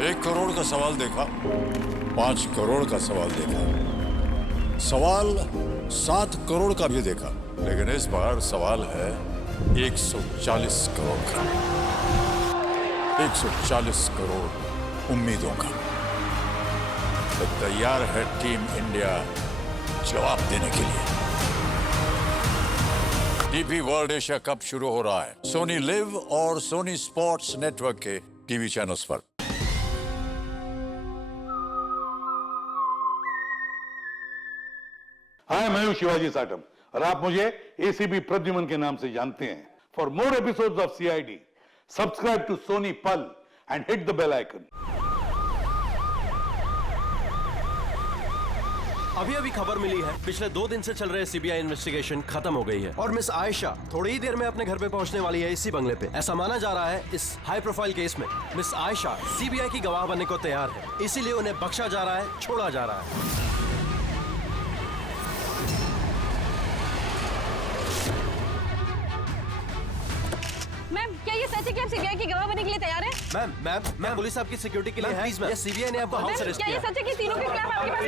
1 करोड़ का सवाल देखा, 5 करोड़ का सवाल देखा, सवाल 7 करोड़ का भी देखा, लेकिन इस बार सवाल है 140 करोड़ का। 140 करोड़ उम्मीदों का। तो तैयार है टीम इंडिया जवाब देने के लिए। डीपी वर्ल्ड एशिया कप शुरू हो रहा है सोनी लिव और सोनी स्पोर्ट्स नेटवर्क के टीवी चैनल्स पर। हाय, मैं हूं शिवाजी साटम और आप मुझे एसीपी प्रद्युमन के नाम से जानते हैं। For more episodes of CID subscribe to Sony Pal and hit the bell icon. अभी अभी खबर मिली है, पिछले 2 दिन से चल रहे सीबीआई इन्वेस्टिगेशन खत्म हो गई है और मिस आयशा थोड़ी ही देर में अपने घर पे पहुंचने वाली है इसी बंगले पे। ऐसा माना जा रहा है इस हाई प्रोफाइल केस में मिस आयशा सीबीआई की गवाह बनने को तैयार है, इसीलिए उन्हें बख्शा जा रहा है, छोड़ा जा रहा है। मैम, क्या ये सच है कि आप सीबीआई की गवाह बनने के लिए तैयार हैं? मैम पुलिस आपकी सिक्योरिटी के लिए है। प्लीज मैम, सीबीआई ने आपको हाउस अरेस्ट क्या किया ये सच है कि तीनों के खिलाफ आपके पास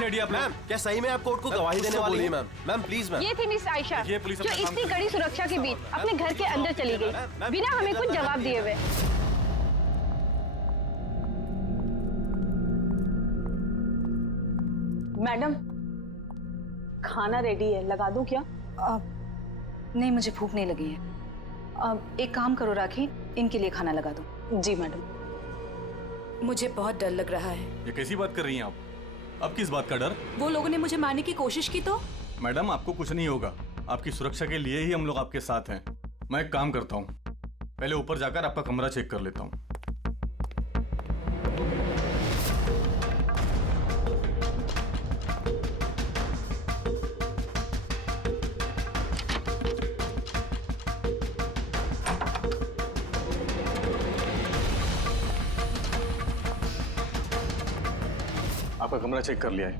कोई गवाह? मैम, क्या सही में आप कोर्ट को गवाही देने वाली है? Ma'am please ma'am. ये थी मिस आयशा जो इतनी कड़ी सुरक्षा के बीच अपने घर के अंदर चली गई बिना हमें कुछ जवाब दिए हुए। मैडम, खाना रेडी है, लगा दूं क्या? नहीं, मुझे भूख नहीं लगी है। एक काम करो राखी, इनके लिए खाना लगा दो। जी मैडम। मुझे बहुत डर लग रहा है। ये कैसी बात कर रही हैं आप? अब किस बात का डर? वो लोगों ने मुझे मारने की कोशिश की तो? मैडम, आपको कुछ नहीं होगा। आपकी सुरक्षा के लिए ही हम लोग आपके साथ हैं। मैं एक काम करता हूँ, पहले ऊपर जाकर आपका कमरा चेक कर लेता हूँ। आपका कमरा चेक कर लिया है,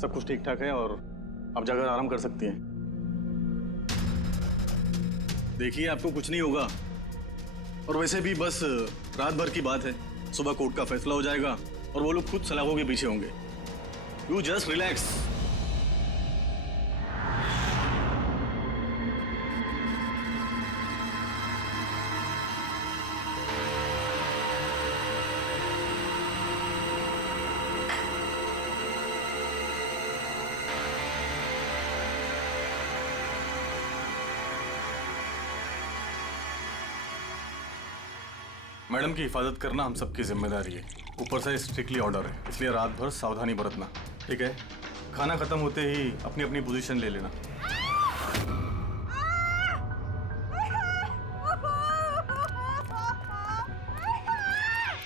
सब कुछ ठीक ठाक है और आप जाकर आराम कर सकती हैं। देखिए, आपको कुछ नहीं होगा और वैसे भी बस रात भर की बात है। सुबह कोर्ट का फैसला हो जाएगा और वो लोग खुद सलाखों के पीछे होंगे। You just relax. मैडम की हिफाजत करना हम सबकी जिम्मेदारी है। ऊपर से स्ट्रिक्टली ऑर्डर है, इसलिए रात भर सावधानी बरतना, ठीक है? खाना खत्म होते ही अपनी अपनी पोजीशन ले लेना।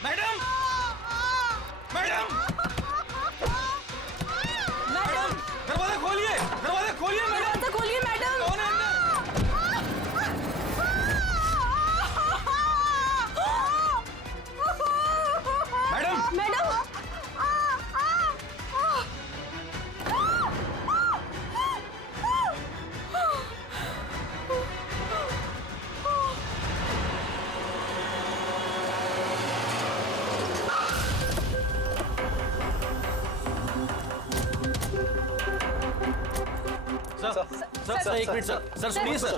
मैडम! मैडम! मैडम, दरवाजा खोलिए! दरवाजा खोलिए मैडम! दरवाजा खोलिए मैडम। कौन है अंदर? मैडम! मैडम, सर एक मिनट सर सुनिए सर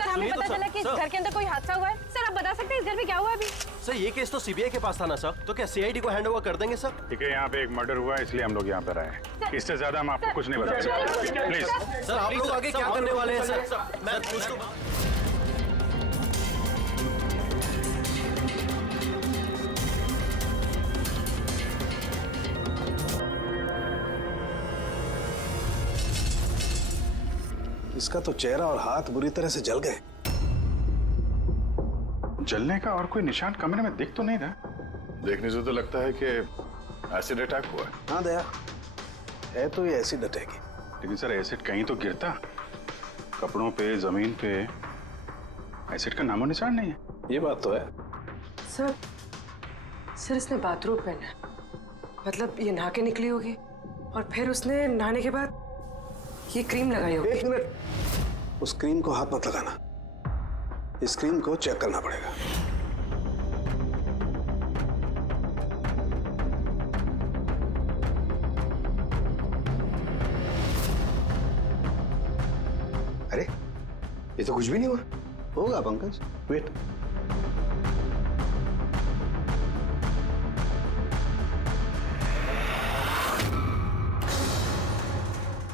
हमें सुनिए तो पता चला कि इस घर के अंदर कोई हादसा हुआ है। सर, आप बता सकते हैं इस घर में क्या हुआ अभी? सर ये केस तो सीबीआई के पास था ना सर, तो क्या सीआईडी को हैंड ओवर कर देंगे सर? ठीक है, यहाँ पे एक मर्डर हुआ है इसलिए हम लोग यहाँ पर आए हैं। इससे ज्यादा हम आपको कुछ नहीं बता सकते। प्लीज सर आप लोग आगे क्या करने वाले हैं सर? मैं कुछ तो इसका तो चेहरा और हाथ बुरी तरह से जल गए। जलने का और कोई निशान कमरे में दिख तो नहीं रहा। देखने से तो लगता है कि एसिड अटैक हुआ है। हाँ दया, है तो ये एसिड अटैक ही। लेकिन सर, एसिड कहीं तो गिरता, कपड़ों पे, जमीन पे एसिड का नामो निशान नहीं है। ये बात तो है। सर इसने बाथरूम पहना है, मतलब ये नहा के निकली होगी और फिर उसने नहाने के बाद ये क्रीम लगाई होगी। एक मिनट, उस क्रीम को हाथ मत लगाना, इस क्रीम को चेक करना पड़ेगा। ये तो कुछ भी नहीं हुआ। होगा पंकज, वेट।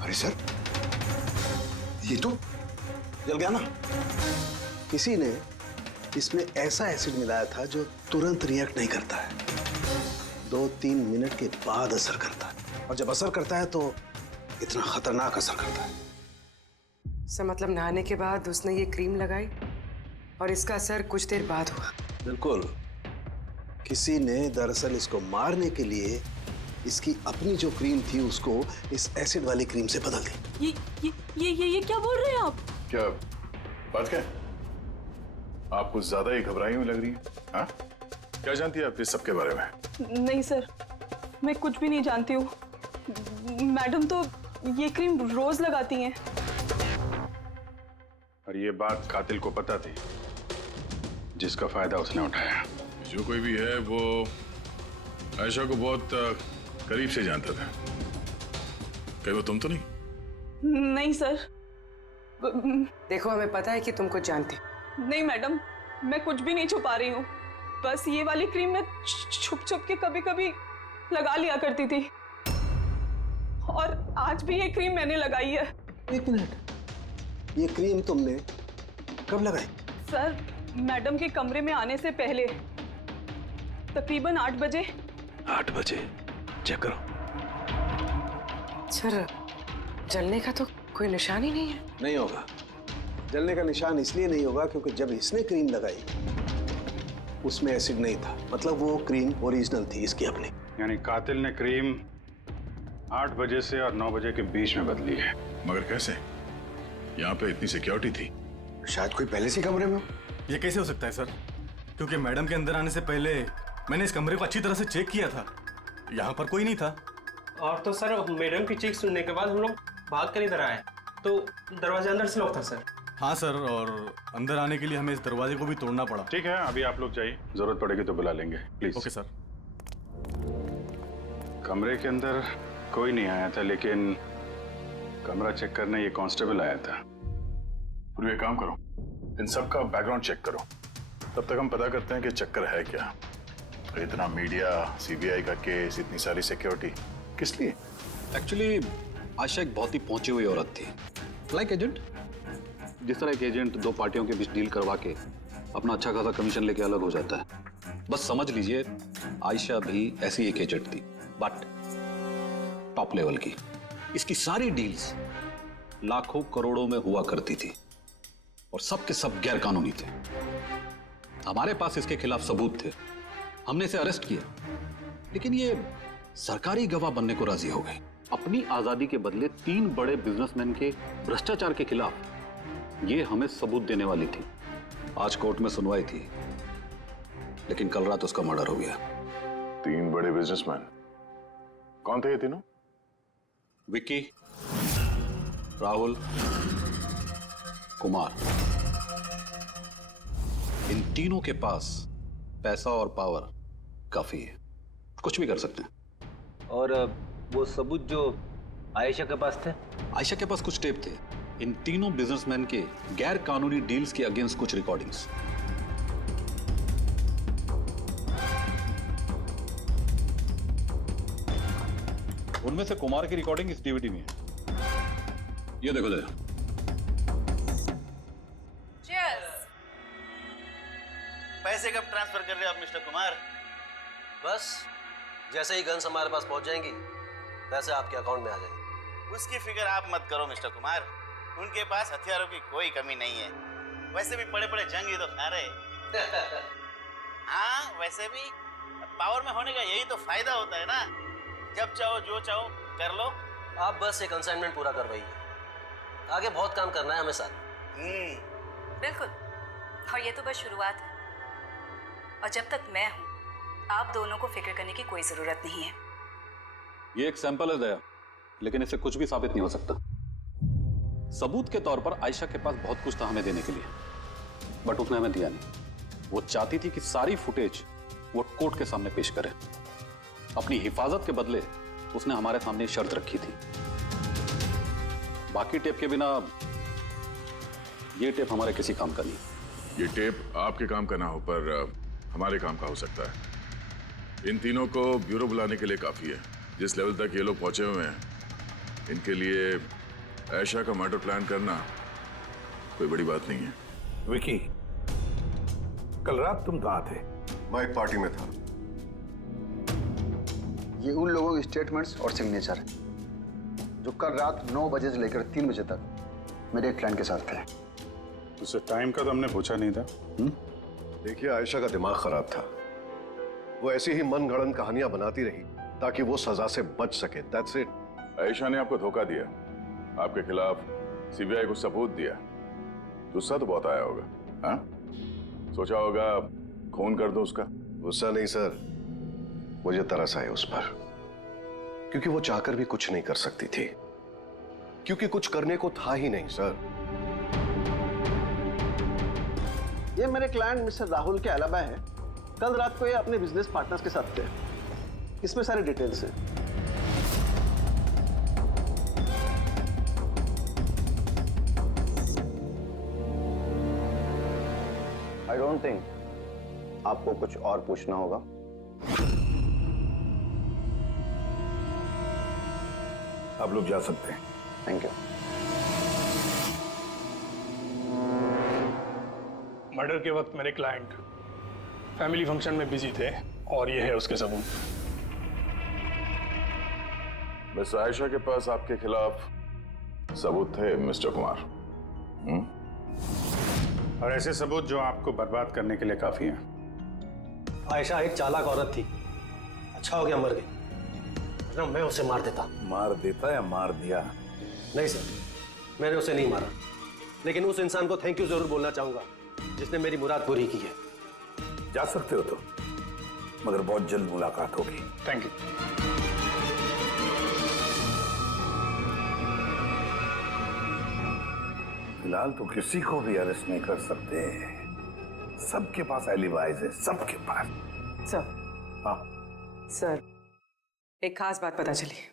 अरे सर, ये तो जल गया ना। किसी ने इसमें ऐसा एसिड मिलाया था जो तुरंत रिएक्ट नहीं करता है, 2-3 मिनट के बाद असर करता है, और जब असर करता है तो इतना खतरनाक असर करता है। सर मतलब नहाने के बाद उसने ये क्रीम लगाई और इसका असर कुछ देर बाद हुआ। बिल्कुल, किसी ने दरअसल इसको मारने के लिए इसकी अपनी जो क्रीम थी उसको इस एसिड वाली क्रीम से बदल दी। ये क्या बोल रहे हैं आप? क्या बात क्या? आप कुछ ज्यादा ही घबराई हुई लग रही है। हाँ, क्या जानती है आप इस सब के बारे में? नहीं सर, मैं कुछ भी नहीं जानती हूँ। मैडम तो ये क्रीम रोज लगाती हैं। और ये बात कातिल को पता थी, जिसका फायदा उसने उठाया। जो कोई भी है वो आयशा को बहुत करीब से जानता था। कहीं वो तुम तो नहीं? नहीं सर। देखो हमें पता है कि तुम कुछ जानते। नहीं मैडम, मैं कुछ भी नहीं छुपा रही हूँ। बस ये वाली क्रीम मैं छुप छुप के कभी कभी लगा लिया करती थी, और आज भी ये क्रीम मैंने लगाई है। 1 मिनट, ये क्रीम तुमने कब लगाई? सर, मैडम के कमरे में आने से पहले तकरीबन 8 बजे। 8 बजे? चेक करो। सर, जलने का तो कोई निशान ही नहीं है। नहीं होगा। जलने का निशान इसलिए नहीं होगा क्योंकि जब इसने क्रीम लगाई उसमें एसिड नहीं था, मतलब वो क्रीम ओरिजिनल थी, इसकी अपनी। यानी कातिल ने क्रीम 8 बजे से और 9 बजे के बीच में बदली है। मगर कैसे? यहाँ पे इतनी सिक्योरिटी थी। शायद कोई पहले से कमरे में हो। ये कैसे हो सकता है सर? क्योंकि मैडम के अंदर आने से पहले मैंने इस कमरे को अच्छी तरह से चेक किया था, यहाँ पर कोई नहीं था। और तो सर मैडम की चीख सुनने के बाद हम लोग भाग कर इधर आए तो दरवाजा अंदर से लॉक था सर। हाँ सर, और अंदर आने के लिए हमें इस दरवाजे को भी तोड़ना पड़ा। ठीक है, अभी आप लोग जाइए, जरूरत पड़ेगी तो बुला लेंगे, प्लीज। Okay sir. कमरे के अंदर कोई नहीं आया था, लेकिन कमरा चेक करने ये कांस्टेबल आया था। और ये काम करो, इन सब का बैकग्राउंड चेक करो, तब तक हम पता करते हैं कि चक्कर है क्या। इतना मीडिया, सीबीआई का केस, इतनी सारी सिक्योरिटी किस लिए? एक्चुअली आयशा एक बहुत ही पहुंची हुई औरत थी, लाइक एजेंट। जिस तरह एक एजेंट 2 पार्टियों के बीच डील करवा के अपना अच्छा खासा कमीशन लेके अलग हो जाता है, बस समझ लीजिए आयशा भी ऐसी एक एजेंट थी, बट टॉप लेवल की। इसकी सारी डील्स लाखों करोड़ों में हुआ करती थी और सब के सब गैर कानूनी थे। हमारे पास इसके खिलाफ सबूत थे, हमने इसे अरेस्ट किया, लेकिन ये सरकारी गवाह बनने को राजी हो गई। अपनी आजादी के बदले 3 बड़े बिजनेसमैन के भ्रष्टाचार के खिलाफ ये हमें सबूत देने वाली थी। आज कोर्ट में सुनवाई थी, लेकिन कल रात उसका मर्डर हो गया। 3 बड़े बिजनेसमैन? कौन थे ये तीनों? विक्की, राहुल, कुमार। इन तीनों के पास पैसा और पावर काफी है, कुछ भी कर सकते हैं। और वो सबूत जो आयशा के पास थे? आयशा के पास कुछ टेप थे, इन तीनों बिजनेसमैन के गैर कानूनी डील्स के अगेंस्ट कुछ रिकॉर्डिंग्स। उनमें से कुमार की रिकॉर्डिंग इस डीवीडी में है। ये देखो जरा। पैसे कब ट्रांसफर कर रहे हो आप मिस्टर कुमार? बस जैसे ही गन्स हमारे पास पहुंच जाएंगी पैसे आपके अकाउंट में आ जाएंगे। उसकी फिक्र आप मत करो मिस्टर कुमार, उनके पास हथियारों की कोई कमी नहीं है। वैसे भी बड़े बड़े जंग तो खा रहे। हाँ, वैसे भी पावर में होने का यही तो फायदा होता है ना, जब चाहो जो चाहो कर लो। आप बस एक असाइनमेंट पूरा करवाइए, आगे बहुत काम करना है हमें साथ। बिल्कुल, और ये तो बस शुरुआत है, और जब तक मैं हूं आप दोनों को फिक्र करने की कोई जरूरत नहीं है। ये एक सैंपल है दया, लेकिन इससे कुछ भी साबित नहीं हो सकता। सबूत के तौर पर आयशा के पास बहुत कुछ था हमें देने के लिए, बट उसने हमें दिया नहीं। वो चाहती थी कि सारी फुटेज वो कोर्ट के सामने पेश करे। अपनी हिफाजत के बदले उसने हमारे सामने शर्त रखी थी, बाकी टेप के बिना ये टेप हमारे किसी काम का नहीं। ये टेप आपके काम का ना हो पर हमारे काम का हो सकता है। इन तीनों को ब्यूरो बुलाने के लिए काफी है। जिस लेवल तक ये लोग पहुंचे हुए हैं, इनके लिए आयशा का मर्डर प्लान करना कोई बड़ी बात नहीं है। विकी, कल रात तुम कहाँ थे? मैं एक पार्टी में था। ये उन लोगों के स्टेटमेंट्स और सिग्नेचर हैं जो कल रात 9 बजे से लेकर 3 बजे तक मेरे एक क्लाइंट के साथ थे। उससे टाइम का तो हमने पूछा नहीं था। देखिए, आयशा का दिमाग खराब था। वो ऐसी ही मनगढ़ंत कहानियां बनाती रही ताकि वो सजा से बच सके। That's it। आयशा ने आपको धोखा दिया, आपके खिलाफ सीबीआई को सबूत दिया। गुस्सा तो बहुत आया होगा, हाँ? सोचा होगा खून कर दो उसका। गुस्सा नहीं सर, मुझे तरस आया उस पर, क्योंकि वो चाहकर भी कुछ नहीं कर सकती थी, क्योंकि कुछ करने को था ही नहीं सर। ये मेरे क्लाइंट मिस्टर राहुल के अलावा है। कल रात को ये अपने बिजनेस पार्टनर्स के साथ थे। इसमें सारी डिटेल्स हैं। आई डोंट थिंक आपको कुछ और पूछना होगा। आप लोग जा सकते हैं। Thank you. मर्डर के वक्त मेरे क्लाइंट फैमिली फंक्शन में बिजी थे और ये है उसके सबूत। मिस आयशा के पास आपके खिलाफ सबूत थे मिस्टर कुमार। और ऐसे सबूत जो आपको बर्बाद करने के लिए काफी हैं। आयशा एक चालाक औरत थी। अच्छा हो गया मर गई, वरना मैं उसे मार देता। मार देता या मार दिया? नहीं सर, मैंने उसे नहीं मारा, लेकिन उस इंसान को थैंक यू जरूर बोलना चाहूंगा जिसने मेरी मुराद पूरी की है। जा सकते हो तो, मगर बहुत जल्द मुलाकात होगी। Thank you. फिलहाल तो किसी को भी अरेस्ट नहीं कर सकते। सबके पास एलिबाइज है, सबके पास। सर। हाँ सर, एक खास बात पता चली।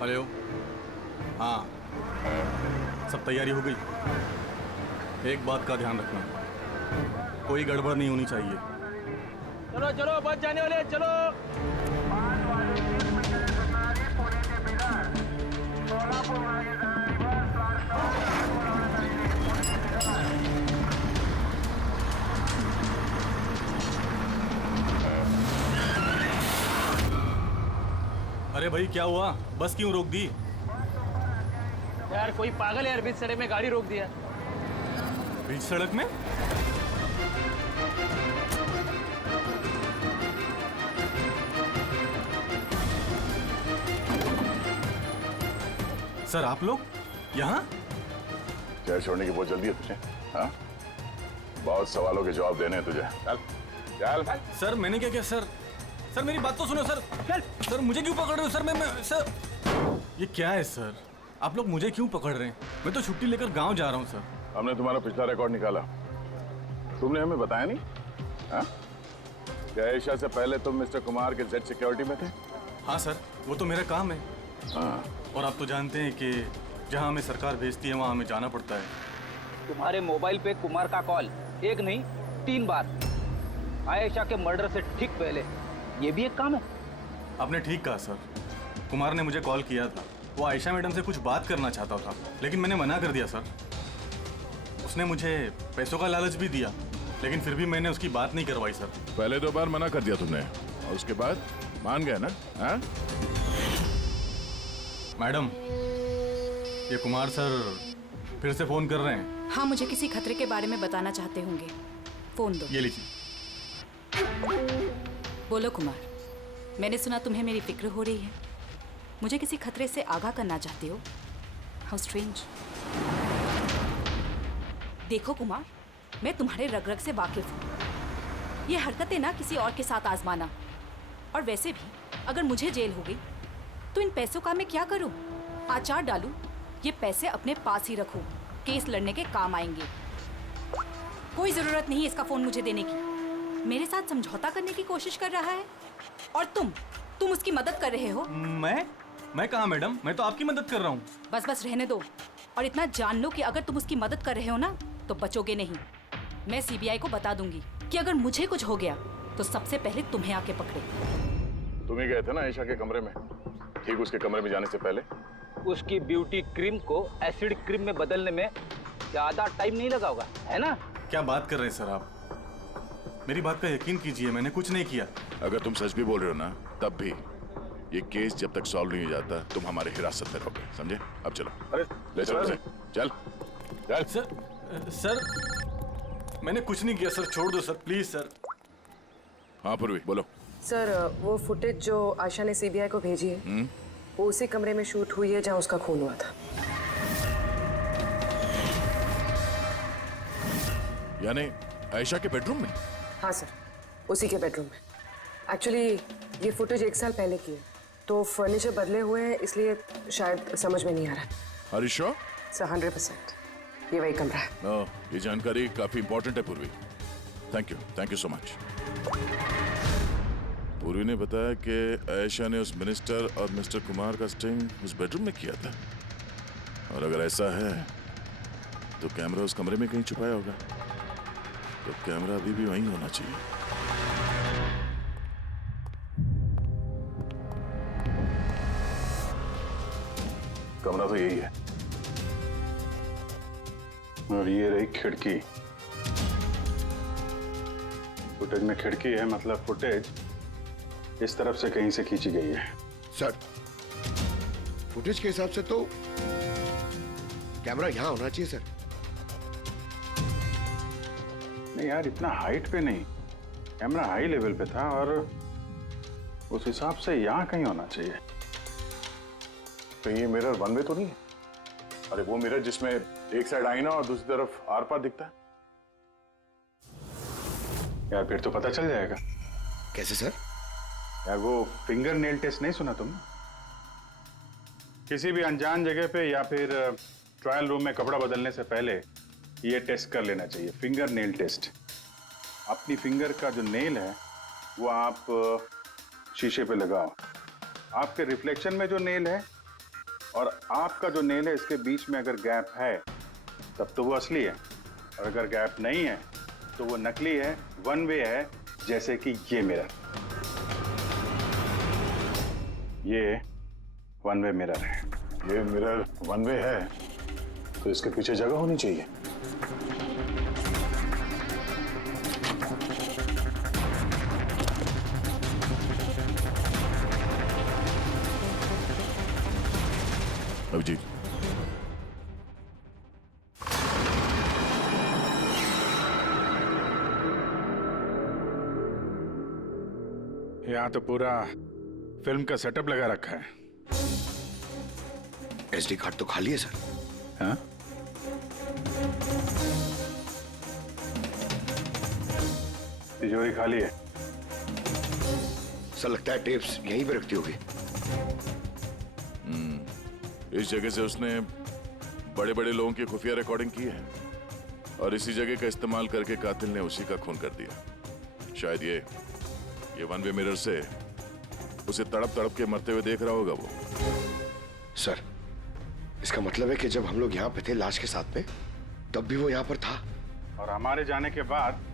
हेलो। हाँ, सब तैयारी हो गई। एक बात का ध्यान रखना, कोई गड़बड़ नहीं होनी चाहिए। चलो चलो, बच जाने वाले, चलो। अरे भाई क्या हुआ? बस क्यों रोक दी? यार कोई पागल है यार, बीच सड़क में गाड़ी रोक दिया। बीच सड़क में? सर आप लोग यहाँ? जय छोड़ने की बहुत जल्दी है तुझे, हाँ? बहुत सवालों के जवाब देने हैं तुझे। चल चल। सर मैंने क्या किया सर? सर मेरी बात तो सुनो सर। चल। सर मुझे क्यों पकड़ रहे हो सर? मैं सर, ये क्या है सर? आप लोग मुझे क्यों पकड़ रहे हैं? मैं तो छुट्टी लेकर गांव जा रहा हूँ सर। हमने तुम्हारा पिछला रिकॉर्ड निकाला, तुमने हमें बताया नहीं, हाँ? क्या आयशा से पहले तुम मिस्टर कुमार के जेड सिक्योरिटी में थे? हाँ सर, वो तो मेरा काम है। हाँ। और आप तो जानते हैं कि जहाँ हमें सरकार भेजती है वहाँ हमें जाना पड़ता है। तुम्हारे मोबाइल पे कुमार का कॉल एक नहीं 3 बार, आयशा के मर्डर से ठीक पहले। ये भी एक काम है। आपने ठीक कहा सर, कुमार ने मुझे कॉल किया था। वो आयशा मैडम से कुछ बात करना चाहता था, लेकिन मैंने मना कर दिया सर। उसने मुझे पैसों का लालच भी दिया, लेकिन फिर भी मैंने उसकी बात नहीं करवाई सर। पहले 2 बार मना कर दिया तुमने और उसके बाद मान गया ना, हाँ? मैडम, ये कुमार सर फिर से फोन कर रहे हैं। हाँ, मुझे किसी खतरे के बारे में बताना चाहते होंगे। फोन दो। ये लीजिए। बोलो कुमार, मैंने सुना तुम्हें मेरी फिक्र हो रही है। मुझे किसी खतरे से आगाह करना चाहते हो? How strange. देखो कुमार, मैं तुम्हारे रग रग से वाकिफ हूँ। ये हरकतें ना किसी और के साथ आजमाना। और वैसे भी अगर मुझे जेल हो गई तो इन पैसों का मैं क्या करूँ? आचार डालूं? ये पैसे अपने पास ही रखो, केस लड़ने के काम आएंगे। कोई जरूरत नहीं इसका फोन मुझे देने की। मेरे साथ समझौता करने की कोशिश कर रहा है और तुम उसकी मदद कर रहे हो। मैं कहा मैडम, मैं तो आपकी मदद कर रहा हूँ। बस रहने दो और इतना जान लो कि अगर तुम उसकी मदद कर रहे हो ना तो बचोगे नहीं। मैं सीबीआई को बता दूंगी कि अगर मुझे कुछ हो गया तो सबसे पहले तुम्हें आके पकड़े। तुम ही गए थे ना आयशा के कमरे में, ठीक उसके कमरे में जाने से पहले। उसकी ब्यूटी क्रीम को एसिड क्रीम में बदलने में ज्यादा टाइम नहीं लगा होगा, है ना? क्या बात कर रहे हैं सर आप? मेरी बात का यकीन कीजिए, मैंने कुछ नहीं किया। अगर तुम सच भी बोल रहे हो ना, तब भी ये केस जब तक सॉल्व नहीं हो जाता तुम हमारे हिरासत में रहोगे, समझे? अब चलो। अरे ले चलो उसे। चल सर मैंने कुछ नहीं किया सर, छोड़ दो सर, प्लीज सर। हाँ पूर्वी बोलो। सर वो फुटेज जो आयशा ने सीबीआई को भेजी है वो उसी कमरे में शूट हुई है जहां उसका खून हुआ था। यानी आयशा के बेडरूम में? हाँ सर, उसी के बेडरूम में। एक्चुअली ये फुटेज 1 साल पहले की है, तो फर्नीचर बदले हुए हैं, इसलिए शायद समझ में नहीं आ रहा। Are you sure? सर 100% ये वही कमरा है। ये जानकारी काफी इंपॉर्टेंट है पूर्वी। Thank you so much. पूर्वी ने बताया कि आयशा ने उस मिनिस्टर और मिस्टर कुमार का स्टिंग उस बेडरूम में किया था, और अगर ऐसा है तो कैमरा उस कमरे में कहीं छुपाया होगा, तो कैमरा अभी भी वहीं होना चाहिए। कमरा तो यही है, और ये रही खिड़की। फुटेज में खिड़की है, मतलब फुटेज इस तरफ से कहीं से खींची गई है। सर फुटेज के हिसाब से तो कैमरा यहां होना चाहिए सर। नहीं यार, इतना हाइट पे नहीं, कैमरा हाई लेवल पे था और उस हिसाब से यहाँ कहीं होना चाहिए। तो ये मिरर वन वे तो नहीं है? अरे वो मिरर जिसमें एक साइड आईना और दूसरी तरफ आर पार दिखता है। यार फिर तो पता चल जाएगा। कैसे सर? यार वो फिंगर नेल टेस्ट नहीं सुना तुमने? किसी भी अनजान जगह पे या फिर ट्रायल रूम में कपड़ा बदलने से पहले ये टेस्ट कर लेना चाहिए, फिंगर नेल टेस्ट। अपनी फिंगर का जो नेल है वो आप शीशे पे लगाओ, आपके रिफ्लेक्शन में जो नेल है और आपका जो नेल है इसके बीच में अगर गैप है तब तो वो असली है, और अगर गैप नहीं है तो वो नकली है, वन वे है, जैसे कि ये मिरर। ये वन वे मिरर है। ये मिरर वन वे है तो इसके पीछे जगह होनी चाहिए। अभिजीत, यहाँ तो पूरा फिल्म का सेटअप लगा रखा है। एसडी कार्ड तो खाली है सर। हाँ? तिजोरी खाली है। सर लगता है टेप्स यहीं पे रखती होगी। इस जगह से उसने बड़े बड़े लोगों की खुफिया रिकॉर्डिंग की है और इसी जगह का इस्तेमाल करके कातिल ने उसी का खून कर दिया। शायद ये वन वे मिरर से उसे तड़प तड़प के मरते हुए देख रहा होगा वो। सर इसका मतलब है कि जब हम लोग यहाँ पे थे लाश के साथ में तब भी वो यहाँ पर था, और हमारे जाने के बाद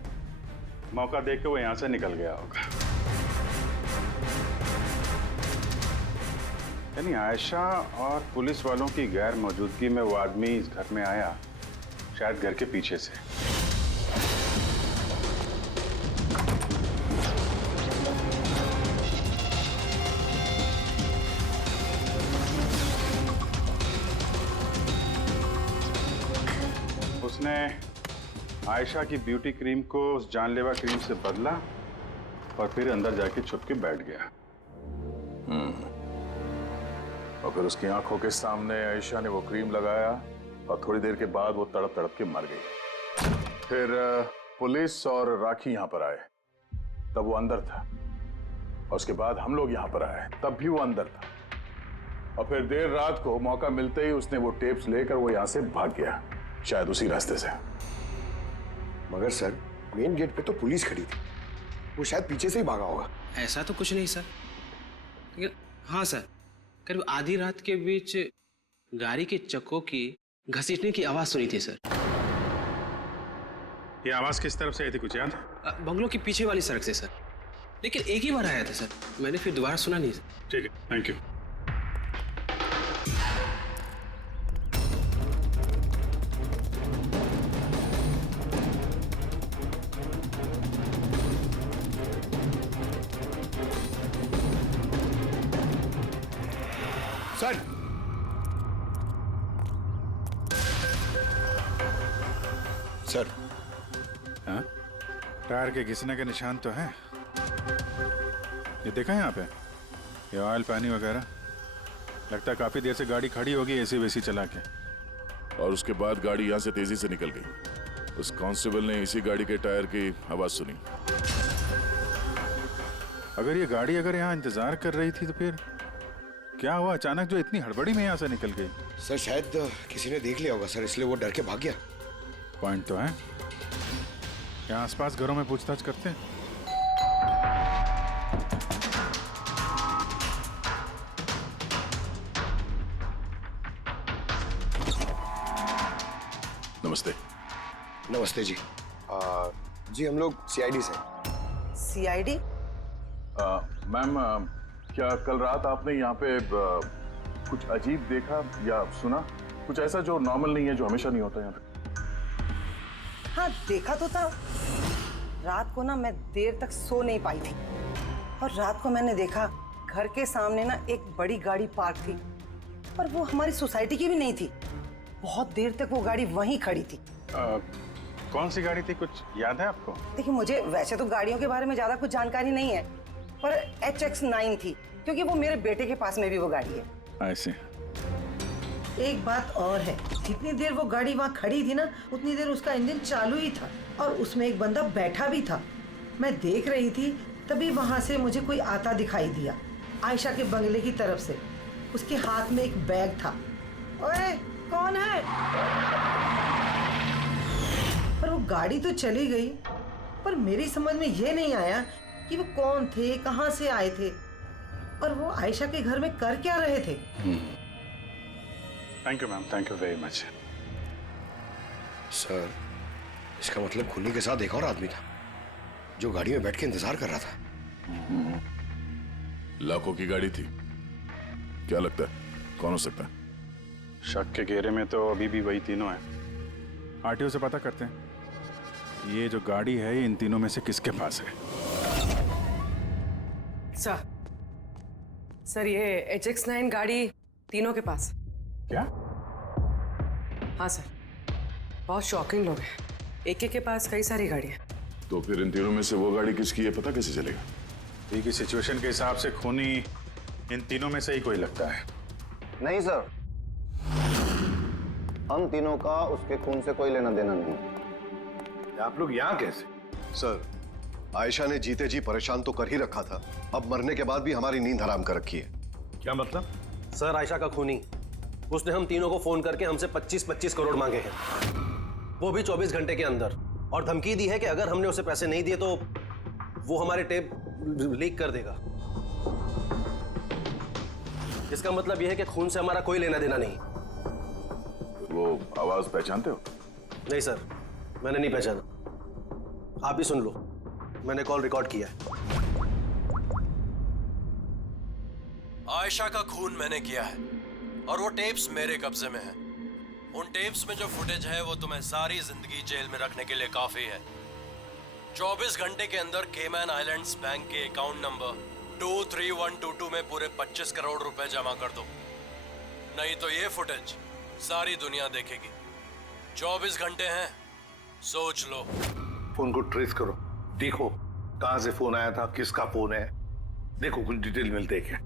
मौका देख के वो यहाँ से निकल गया होगा। यानी आयशा और पुलिस वालों की गैर मौजूदगी में वो आदमी इस घर में आया, शायद घर के पीछे से। उसने आयशा की ब्यूटी क्रीम को उस जानलेवा क्रीम से बदला और फिर अंदर जाके छुप के बैठ गया। और फिर उसकी आंखों के सामने आयशा ने वो क्रीम लगाया और थोड़ी देर के बाद वो तड़प तड़प के मर गई। फिर पुलिस और राखी यहाँ पर आए, तब वो अंदर था, और उसके बाद हम लोग यहाँ पर आए, तब भी वो अंदर था, और फिर देर रात को मौका मिलते ही उसने वो टेप्स लेकर वो यहाँ से भाग गया, शायद उसी रास्ते से। मगर सर मेन गेट पे तो पुलिस खड़ी थी, वो शायद पीछे से ही भागा होगा। ऐसा तो कुछ नहीं सर, लेकिन हाँ सर, करीब आधी रात के बीच गाड़ी के चक्कों की घसीटने की आवाज सुनी थी सर। ये आवाज किस तरफ से आई थी, कुछ याद? बंगलों के पीछे वाली सड़क से सर, लेकिन एक ही बार आया था सर, मैंने फिर दोबारा सुना नहीं सर। ठीक है, थैंक यू। सर, सर, हाँ? टायर के घिसने के निशान तो हैं। ये देखा है यहाँ पे, ये ऑयल पानी वगैरह। लगता है काफी देर से गाड़ी खड़ी होगी एसी वेसी चला के। और उसके बाद गाड़ी यहाँ से तेजी से निकल गई। उस कांस्टेबल ने इसी गाड़ी के टायर की आवाज सुनी। अगर ये गाड़ी यहाँ इंतजार कर रही थी तो फिर क्या हुआ अचानक जो इतनी हड़बड़ी में यहाँ से निकल गई? सर शायद किसी ने देख लिया होगा सर, इसलिए वो डर के भाग गया। पॉइंट तो है। यहाँ आसपास घरों में पूछताछ करते हैं। नमस्ते। नमस्ते जी। जी हम लोग सीआईडी से। सीआईडी? मैम, क्या कल रात आपने यहाँ पे कुछ अजीब देखा या सुना? कुछ ऐसा जो नॉर्मल नहीं है, जो हमेशा नहीं होता यहाँ पे? हाँ देखा तो था। रात को ना मैं देर तक सो नहीं पाई थी, और रात को मैंने देखा घर के सामने ना एक बड़ी गाड़ी पार्क थी, पर वो हमारी सोसाइटी की भी नहीं थी। बहुत देर तक वो गाड़ी वहीं खड़ी थी। कौन सी गाड़ी थी, कुछ याद है आपको? देखिए मुझे वैसे तो गाड़ियों के बारे में ज्यादा कुछ जानकारी नहीं है, पर HX9 थी, क्योंकि वो मेरे बेटे के पास में भी वो गाड़ी है। ऐसे एक बात और है, जितनी देर वो गाड़ी वहाँ खड़ी थी ना, उतनी देर उसका इंजन चालू ही था, और उसमें एक बंदा बैठा भी था। मैं देख रही थी, तभी वहाँ से मुझे कोई आता दिखाई दिया, आयशा के बंगले की तरफ से। उसके हाथ में एक बैग था। ओए, कौन है? पर वो गाड़ी तो चली गई, पर मेरी समझ में ये नहीं आया कि वो कौन थे, कहाँ से आए थे, और वो आयशा के घर में कर क्या रहे थे। Thank you ma'am, thank you very much. Sir, इसका मतलब खुन्नी के साथ एक और आदमी था जो गाड़ी में बैठ के इंतजार कर रहा था। लाखों की गाड़ी थी। क्या लगता है कौन हो सकता है? शक के घेरे में तो अभी भी वही तीनों हैं। आरटीओ से पता करते हैं ये जो गाड़ी है ये इन तीनों में से किसके पास है। सर ये HX9 गाड़ी तीनों के पास। क्या? हाँ सर, बहुत शॉकिंग लोग हैं। एक के पास कई सारी गाड़ियाँ। तो फिर इन तीनों में से वो गाड़ी किसकी है पता कैसे चलेगा? ठीक है, सिचुएशन के हिसाब से खूनी इन तीनों में से ही कोई लगता है। नहीं सर, हम तीनों का उसके खून से कोई लेना देना नहीं। आप लोग यहाँ कैसे? सर, आयशा ने जीते जी परेशान तो कर ही रखा था, अब मरने के बाद भी हमारी नींद हराम कर रखी है। क्या मतलब? सर आयशा का खूनी, उसने हम तीनों को फोन करके हमसे 25-25 करोड़ मांगे हैं, वो भी 24 घंटे के अंदर, और धमकी दी है कि अगर हमने उसे पैसे नहीं दिए तो वो हमारे टेप लीक कर देगा। इसका मतलब यह है कि खून से हमारा कोई लेना देना नहीं। वो आवाज पहचानते हो? नहीं सर, मैंने नहीं पहचाना। आप ही सुन लो, मैंने कॉल रिकॉर्ड किया है। आयशा का खून मैंने किया है, और वो टेप्स मेरे कब्जे में है। उन टेप्स में जो फुटेज है वो तुम्हें सारी जिंदगी जेल में रखने के लिए काफी है। 24 घंटे के अंदर केमैन आइलैंड्स बैंक के अकाउंट नंबर 23122 में पूरे 25 करोड़ रुपए जमा कर दो, नहीं तो ये फुटेज सारी दुनिया देखेगी। 24 घंटे हैं, सोच लो। फोन को ट्रेस करो, देखो कहां से फोन आया था, किसका फोन है, देखो कुछ डिटेल मिलते हैं क्या।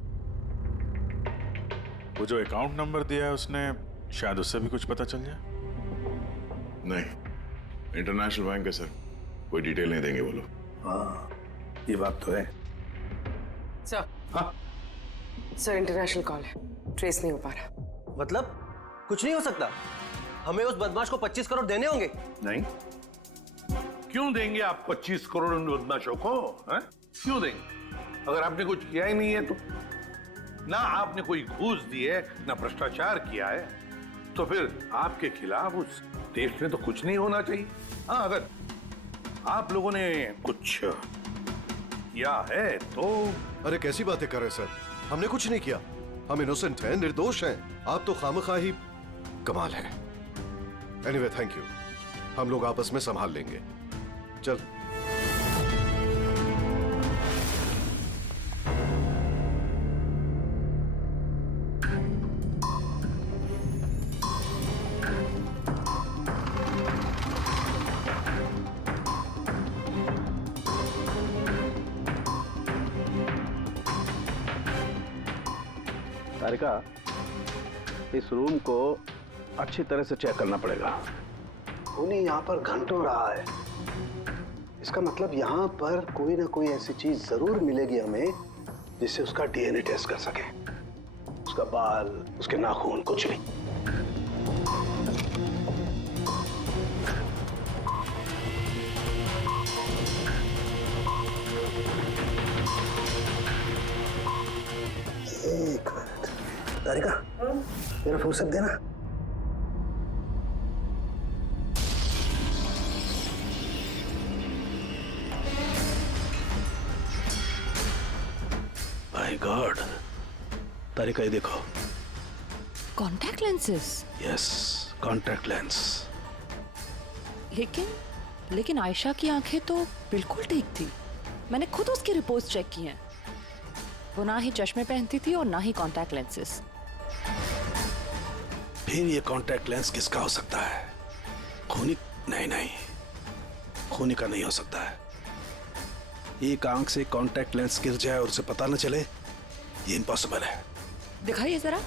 वो जो अकाउंट नंबर दिया है उसने, शायद उससे भी कुछ पता चल जाए। नहीं, इंटरनेशनल बैंक है सर, कोई डिटेल नहीं देंगे वो लोग। हाँ, ये बात तो है। सर, हाँ सर इंटरनेशनल कॉल है, ट्रेस नहीं हो पा रहा। मतलब कुछ नहीं हो सकता? हमें उस बदमाश को 25 करोड़ देने होंगे? नहीं, क्यों देंगे आप 25 करोड़ उन बदमाशों को? हैं? क्यों देंगे अगर आपने कुछ किया ही नहीं है तो? ना आपने कोई घूस दी है, ना भ्रष्टाचार किया है, तो फिर आपके खिलाफ उस देश में तो कुछ नहीं होना चाहिए। हाँ, अगर आप लोगों ने कुछ किया है तो। अरे कैसी बातें कर रहे सर, हमने कुछ नहीं किया, हम इनोसेंट हैं, निर्दोष हैं। आप तो खामखा ही कमाल है। एनीवे थैंक यू, हम लोग आपस में संभाल लेंगे। चल। तारिका, इस रूम को अच्छी तरह से चेक करना पड़ेगा। खूनी यहाँ पर घंटों रहा है, इसका मतलब यहाँ पर कोई ना कोई ऐसी चीज जरूर मिलेगी हमें जिससे उसका डीएनए टेस्ट कर सके। उसका बाल, उसके नाखून, कुछ भी। एक मिनट तारिका, मेरा फुर्सत देना। माय गॉड तारिका, ये देखो। Contact lenses? Yes, contact lens. लेकिन आयशा की आंखें तो बिल्कुल ठीक थी। मैंने खुद उसकी रिपोर्ट्स चेक की हैं। वो ना ही चश्मे पहनती थी और ना ही कॉन्टैक्ट लेंसेज। फिर ये कॉन्टैक्ट लेंस किसका हो सकता है? खूनी? नहीं, खूनी का नहीं हो सकता है। एक आंख से कॉन्टैक्ट लेंस गिर जाए और उसे पता न चले, ये इम्पॉसिबल है। दिखाइए जरा।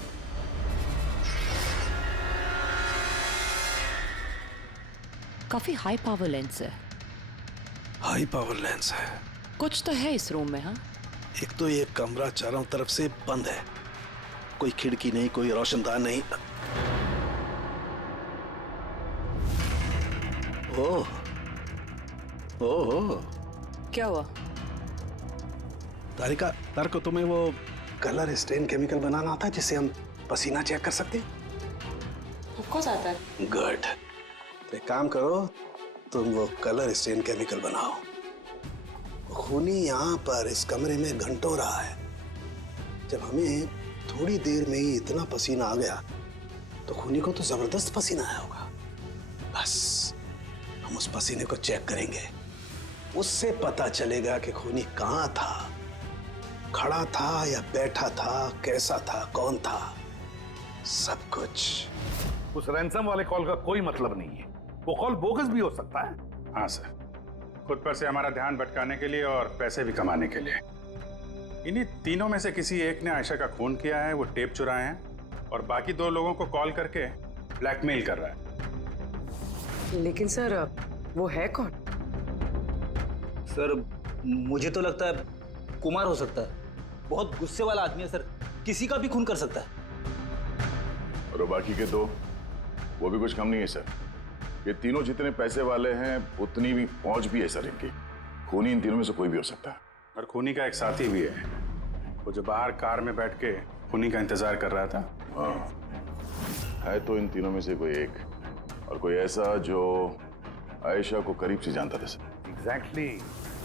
काफी हाई पावर लेंस है। हाई पावर लेंस है? कुछ तो है इस रूम में। हाँ, एक तो ये कमरा चारों तरफ से बंद है, कोई खिड़की नहीं, कोई रोशनदान नहीं। ओह, क्या हुआ? तारिका को तुम्हें वो कलर स्टेन केमिकल बनाना आता है जिससे हम पसीना चेक कर सकते हैं? ऑफ कोर्स आता है। गुड। तो एक काम करो, तुम वो कलर स्टेन केमिकल बनाओ। खूनी यहाँ पर इस कमरे में घंटों रहा है। जब हमें थोड़ी देर में ही इतना पसीना आ गया तो खूनी को तो जबरदस्त पसीना आया होगा। बस हम उस पसीने को चेक करेंगे, उससे पता चलेगा कि खूनी कहाँ था, खड़ा था या बैठा था, कैसा था, कौन था, सब कुछ। उस रैंसम वाले कॉल का कोई मतलब नहीं है, वो कॉल बोगस भी हो सकता है। हाँ सर, खुद पर से हमारा ध्यान भटकाने के लिए और पैसे भी कमाने के लिए। इन्हीं तीनों में से किसी एक ने आयशा का खून किया है, वो टेप चुराए हैं और बाकी 2 लोगों को कॉल करके ब्लैकमेल कर रहा है। लेकिन सर, वो है कौन? सर, मुझे तो लगता है कुमार हो सकता है। बहुत गुस्से वाला आदमी है सर, किसी का भी खून कर सकता है। और बाकी के 2 वो भी कुछ कम नहीं है सर। ये तीनों जितने पैसे वाले हैं उतनी भी पहुंच भी है सर इनकी। खूनी इन तीनों में से कोई भी हो सकता है। और खूनी का एक साथी भी है, वो जो बाहर कार में बैठ के खूनी का इंतजार कर रहा था। हाँ, है तो इन तीनों में से कोई एक, और कोई ऐसा जो आयशा को करीब से जानता था सर। एग्जैक्टली,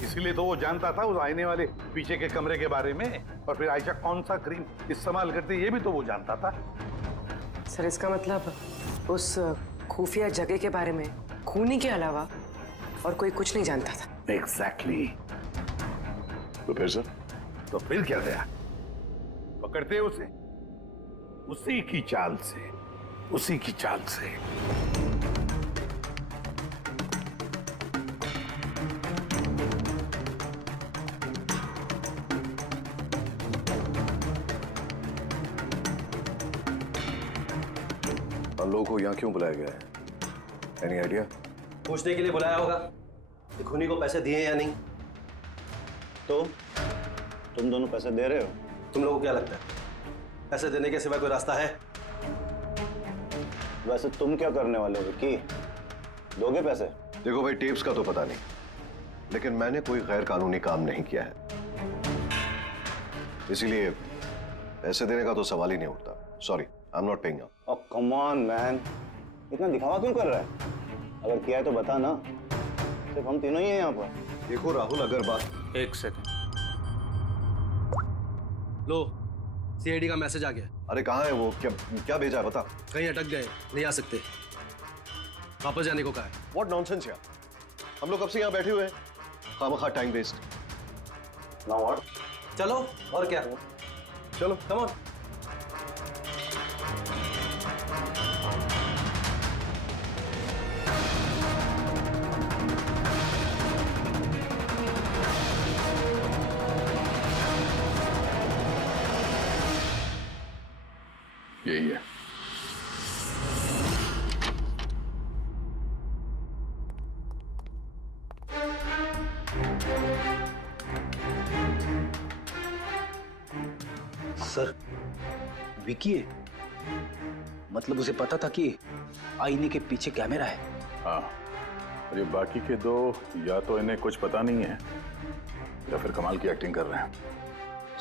इसीलिए तो वो जानता था उस आईने वाले पीछे के कमरे के बारे में, और फिर आयशा कौन सा क्रीम इस्तेमाल करती ये भी तो वो जानता था। सर, इसका मतलब उस खुफिया जगह के बारे में खूनी के अलावा और कोई कुछ नहीं जानता था। एग्जैक्टली। तो फिर सर? तो फिर क्या गया? पकड़ते उसे, उसी की चाल से, उसी की चाल से। हम लोगों को यहाँ क्यों बुलाया गया है? Any idea? पूछने के लिए बुलाया होगा कि खूनी को पैसे दिए या नहीं। तो तुम दोनों पैसे दे रहे हो? तुम लोगों को क्या लगता है पैसे देने के सिवा कोई रास्ता है? वैसे तुम क्या करने वाले हो विक्की? दोगे पैसे? देखो भाई, टेप्स का तो पता नहीं, लेकिन मैंने कोई गैर कानूनी काम नहीं किया है, इसीलिए पैसे देने का तो सवाल ही नहीं उठता। Sorry, I am not paying now. Oh come on man, इतना दिखावा क्यों कर रहा है? अगर किया है तो बता ना, सिर्फ हम तीनों ही हैं यहाँ पर। देखो राहुल, अगर बात। एक सेकंड, लो सीआईडी का मैसेज आ गया। अरे कहाँ है वो? क्या भेजा है बता। कहीं अटक गए, नहीं आ सकते, वापस जाने को कहा है। व्हाट नॉनसेंस यार, हम लोग कब से यहाँ बैठे हुए हैं, खामखा टाइम वेस्ट। Now what? चलो और क्या, चलो कम ऑन। यही है। सर, विकी है? मतलब उसे पता था कि आईने के पीछे कैमरा है? हाँ, और ये बाकी के दो या तो इन्हें कुछ पता नहीं है या फिर कमाल की एक्टिंग कर रहे हैं।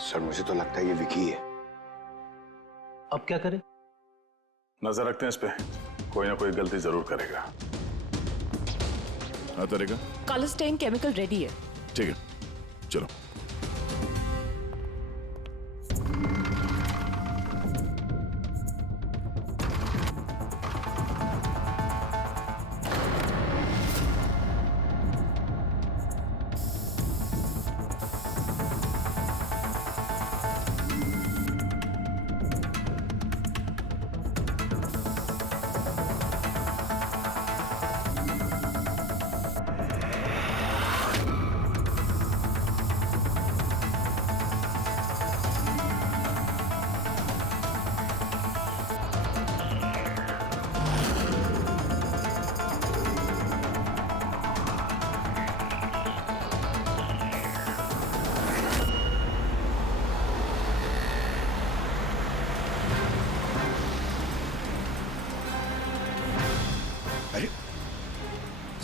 सर मुझे तो लगता है ये विकी है। अब क्या करें? नजर रखते हैं इस पे, कोई ना कोई गलती जरूर करेगा। हाँ तरीका, कॉलस्टेन केमिकल रेडी है। ठीक है, चलो।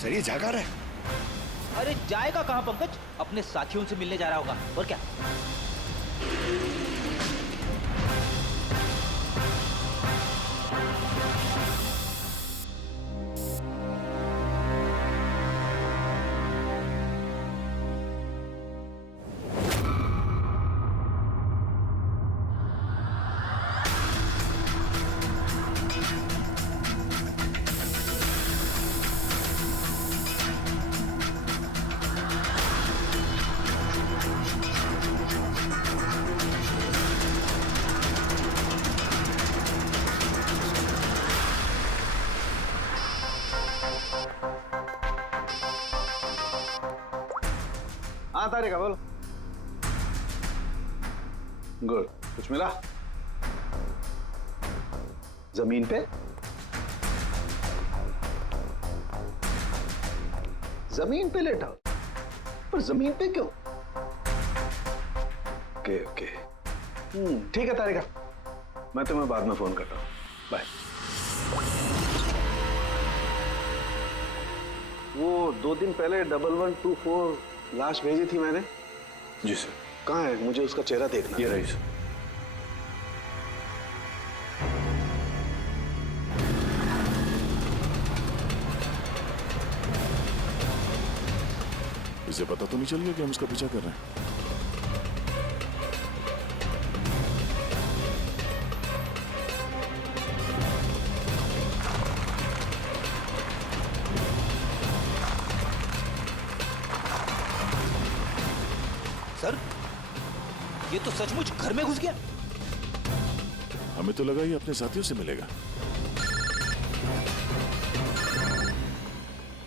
सर ये जागा रहा है। अरे जाएगा कहाँ पंकज, अपने साथियों से मिलने जा रहा होगा, और क्या। हाँ तारिका बोलो। गुड, कुछ मिला? जमीन पे? जमीन पे लेटा, पर जमीन पे क्यों? ओके ओके, ठीक है तारिका, मैं तुम्हें बाद में फोन करता हूँ। बाय। वो 2 दिन पहले 1124 लाश भेजी थी मैंने। जी सर। कहाँ है? मुझे उसका चेहरा देखना। ये रही सर। इसे पता तो नहीं चल गया कि हम उसका पीछा कर रहे हैं? सर, ये तो सचमुच घर में घुस गया। हमें तो लगा ये अपने साथियों से मिलेगा।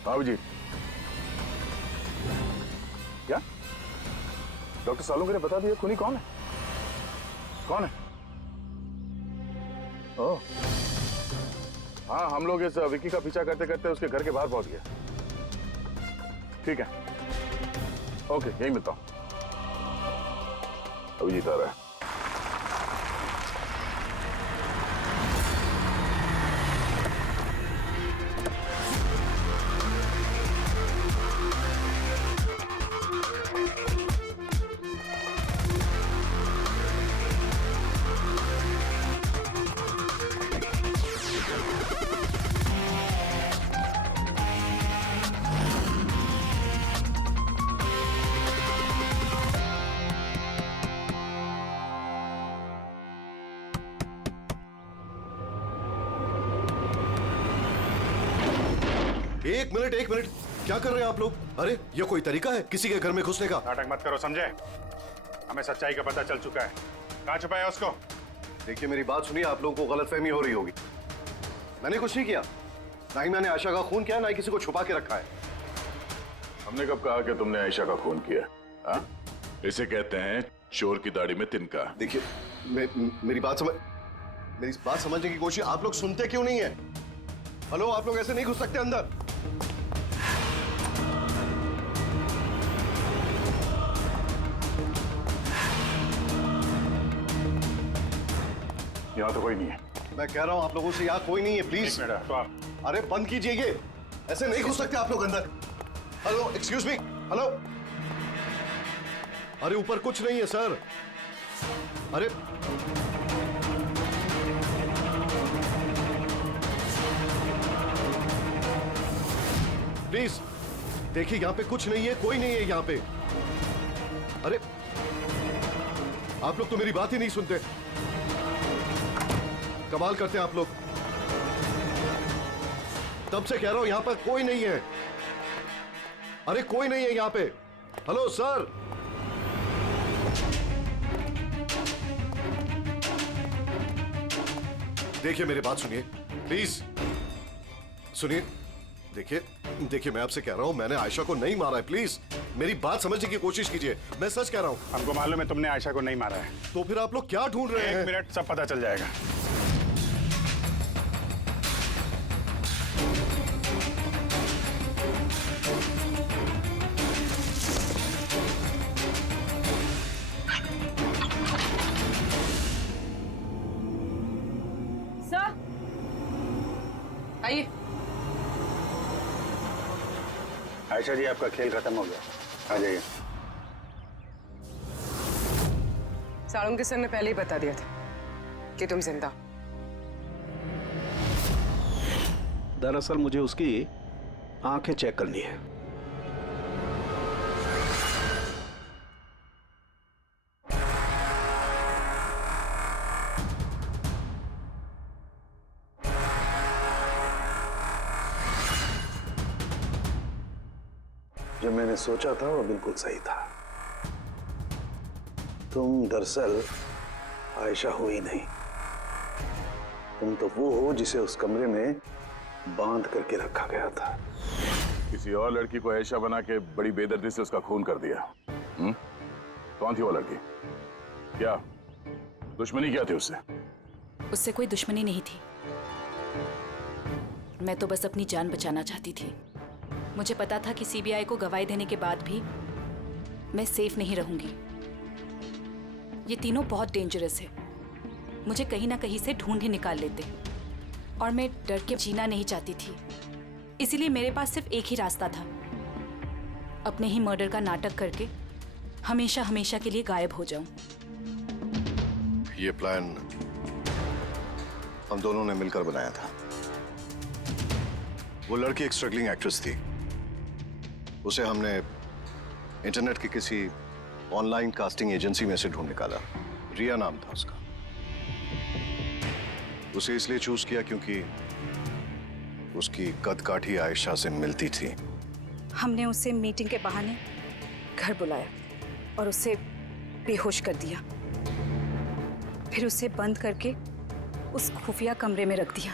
हाँ जी। क्या डॉक्टर सालुंके ने बता दिया खूनी कौन है? कौन है? ओह, हाँ, हम लोग इस विकी का पीछा करते करते उसके घर के बाहर पहुंच गए। ठीक है, ओके, यही मिलता हूं। अभिजीत आ रहा है। एक मिनट, क्या कर रहे हैं आप लोग? अरे ये कोई तरीका है किसी के घर में घुसने का? नाटक मत करो, समझे? हमें सच्चाई का पता चल चुका है। कहाँ छुपाया उसको? देखिए मेरी बात सुनिए, आप लोगों को गलतफहमी हो रही होगी। मैंने कुछ नहीं किया, ना ही मैंने आयशा का खून किया, ना ही किसी को छुपा के रखा है। हमने कब कहा कि तुमने आयशा का खून किया? हाँ? इसे कहते हैं चोर की दाढ़ी में तिनका। देखिए मेरी बात समझने की कोशिश, आप लोग सुनते क्यों नहीं है? हेलो, आप लोग ऐसे नहीं घुस सकते अंदर। यहाँ तो कोई नहीं है। मैं कह रहा हूँ आप लोगों से, यहाँ कोई नहीं है, प्लीज। एक मिनट, तो आप अरे बंद कीजिए ये, ऐसे नहीं घुस सकते आप लोग अंदर। Hello, excuse me, hello. अरे ऊपर कुछ नहीं है सर। अरे प्लीज देखिए, यहाँ पे कुछ नहीं है, कोई नहीं है यहाँ पे। अरे आप लोग तो मेरी बात ही नहीं सुनते, कमाल करते हैं आप लोग। तब से कह रहा हूं यहां पर कोई नहीं है। अरे कोई नहीं है यहां पे। हेलो सर, देखिए मेरी बात सुनिए प्लीज, सुनिए। देखिए मैं आपसे कह रहा हूं, मैंने आयशा को नहीं मारा है, प्लीज मेरी बात समझने की कोशिश कीजिए, मैं सच कह रहा हूं। हमको मालूम है तुमने आयशा को नहीं मारा है। तो फिर आप लोग क्या ढूंढ रहे हैं? एक मिनट, सब पता चल जाएगा। सर आइए। आयशा जी, आपका खेल खत्म हो गया, आ जाइए। साळुंके सर ने पहले ही बता दिया था कि तुम जिंदा। दरअसल मुझे उसकी आंखें चेक करनी है। जो मैंने सोचा था वो बिल्कुल सही था। तुम दरअसल आयशा हो ही नहीं, तुम तो वो हो जिसे उस कमरे में बांध करके रखा गया था। किसी और लड़की को आयशा बना के बड़ी बेदर्दी से उसका खून कर दिया। कौन थी वो लड़की? क्या दुश्मनी क्या थी उससे? उससे कोई दुश्मनी नहीं थी, मैं तो बस अपनी जान बचाना चाहती थी। मुझे पता था कि सीबीआई को गवाही देने के बाद भी मैं सेफ नहीं रहूंगी। ये तीनों बहुत डेंजरस है, मुझे कहीं ना कहीं से ढूंढ ही निकाल लेते, और मैं डर के जीना नहीं चाहती थी। इसीलिए मेरे पास सिर्फ एक ही रास्ता था, अपने ही मर्डर का नाटक करके हमेशा हमेशा के लिए गायब हो जाऊं। ये प्लान हम दोनों ने मिलकर बनाया था। वो लड़की एक स्ट्रगलिंग एक्ट्रेस थी, उसे हमने इंटरनेट की किसी ऑनलाइन कास्टिंग एजेंसी में से ढूंढ निकाला। रिया नाम था उसका। उसे इसलिए चूज किया क्योंकि उसकी कद-काठी आयशा से मिलती थी। हमने उसे मीटिंग के बहाने घर बुलाया और उसे बेहोश कर दिया, फिर उसे बंद करके उस खुफिया कमरे में रख दिया।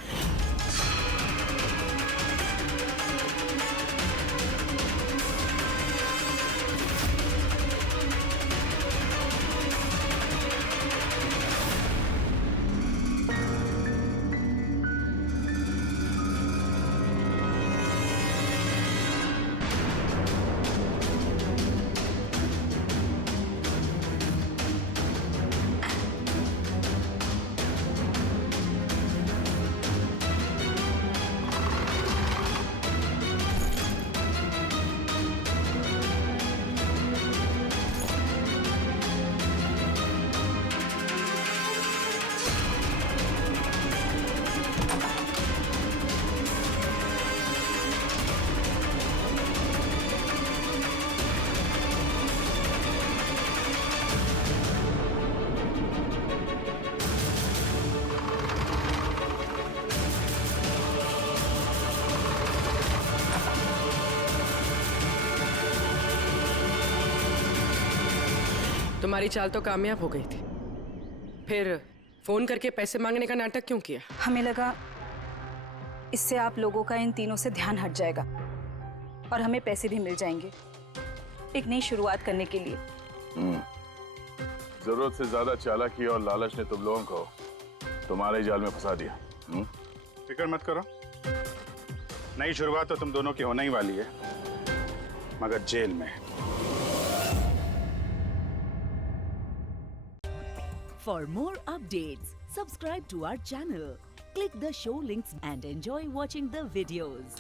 तुम्हारी चाल तो कामयाब हो गई थी, फिर फोन करके पैसे मांगने का नाटक क्यों किया? हमें लगा इससे आप लोगों का इन तीनों से ध्यान हट जाएगा और हमें पैसे भी मिल जाएंगे एक नई शुरुआत करने के लिए। जरूरत से ज्यादा चालाकी और लालच ने तुम लोगों को तुम्हारे जाल में फंसा दिया। फिक्र मत करो, नई शुरुआत तो तुम दोनों की होने ही वाली है, मगर जेल में। For more updates, subscribe to our channel, click the show links and enjoy watching the videos.